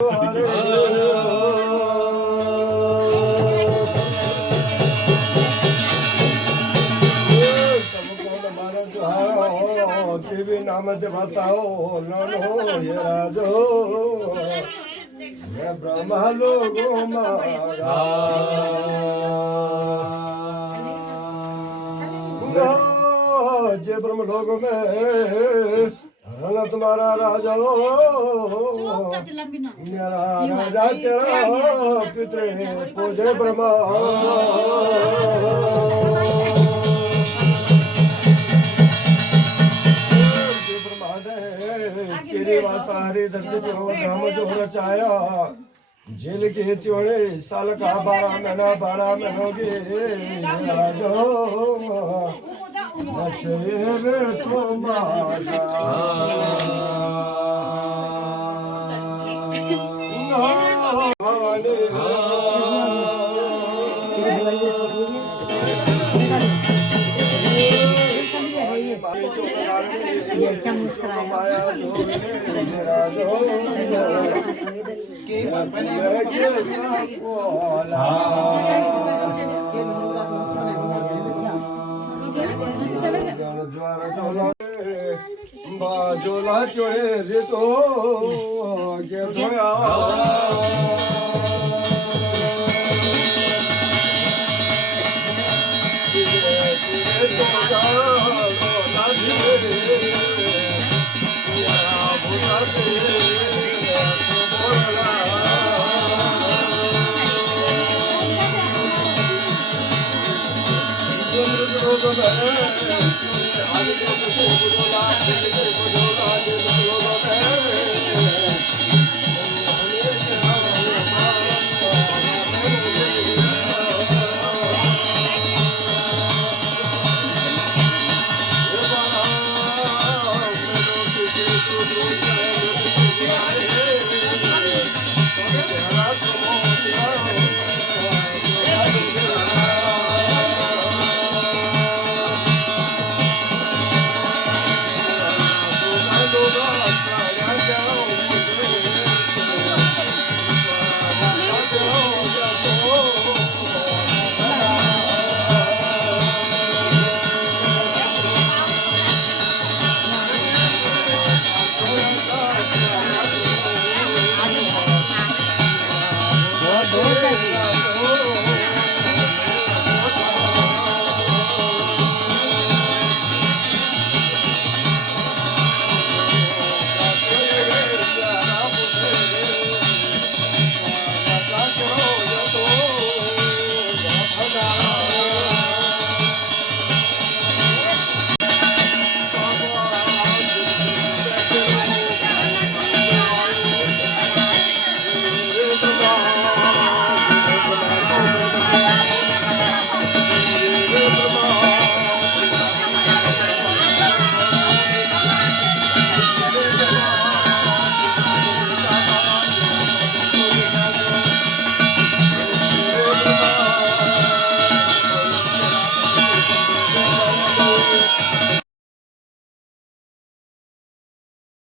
नाम बताओ नो ये राजो मैं ब्रह्मा लोगो जे ब्रह्म लोग में रण तुम्हारा राजा मेरा राजा तेरा पितृ पूजे ब्रह्मा तेरी वास्ता हरी धरती पे हो धाम जो रचाया जेल के चोड़े साल का 12 महीनों के राजो बचेरे तुम्हारा बाजोला चोरे रे तो के धोया